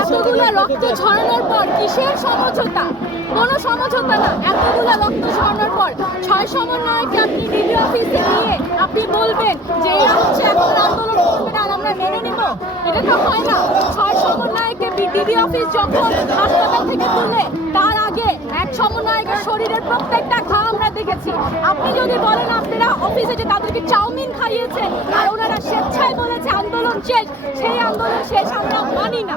এতগুলো রক্ত ঝরানোর পর কিসের সমঝোতা? কোনো সমঝোতা না। এতগুলো রক্ত ঝরানোর পর ছয় সমন্বয়কে আপনি ডিবি অফিসে নিয়ে আপনি বলবেন যে এরা হচ্ছে এখন আন্দোলন করবে না আমরা মেনে নিব। এটা তো হয় না। ছয় সমন্বয়কে ডিবি অফিস যখন হাসপাতাল থেকে তুলে তার আগে এক সমন্বয়কের শরীরের প্রত্যেকটা ঘা আমরা দেখেছি। আপনি যদি বলেন আপনারা অফিসে যে তাদেরকে চাউমিন খাইয়েছেন আর ওনারা আন্দোলন শেষ, সেই আন্দোলন শেষ আমরা মানি না।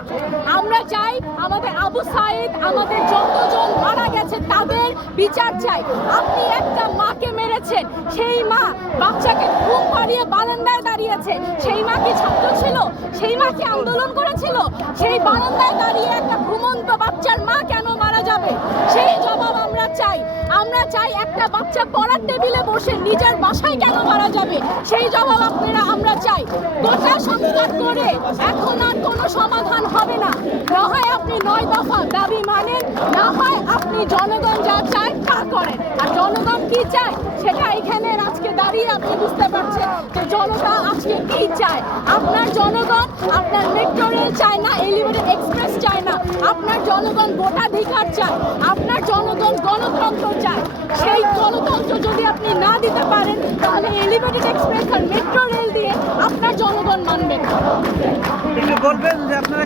আমরা চাই আমাদের আবু সাইদ, আমাদের যতজন মারা গেছে তাদের বিচার চাই। আপনি একটা মাকে মেরেছেন, সেই মা বাচ্চাকে খুব পাড়িয়ে বারান্দায় দাঁড়িয়েছে। সেই মা কি ছাত্র ছিল? সেই মা কি আন্দোলন করেছিল? সেই বারান্দায় দাঁড়িয়ে একটা ঘুমন্ত বাচ্চার মা কেন মারা যাবে সেই জবাব আমরা চাই আমরা চাই একটা বাচ্চা পড়ার টেবিলে বসে নিজের বাসায় কেন মারা যাবে? সেই জবাব আপনারা, আমরা চাই। গোটা সংস্কার করে এখন আর কোনো সমাধান হবে না। না হয় আপনি নয় দফা দাবি মানেন, না হয় আপনি জনগণ যা চায় তা করেন। আর জনগণ কি চায়, সেটা এখানে আজকে দাঁড়িয়ে আপনি বুঝতে পারছেন যে জনতা আজকে কি চায়। আপনার জনগণ আপনার মেট্রো রেল চায় না এলিভেটেড এক্সপ্রেস চায় না। আপনার জনগণ ভোটাধিকার চায়, আপনার জনগণ গণতন্ত্র চায়। যদি আপনি না দিতে পারেন, তাহলে এলিভেটেড এক্সপ্রেস আর মেট্রো রেল দিয়ে আপনার জনগণ মানবেন বলবেন যে আপনারা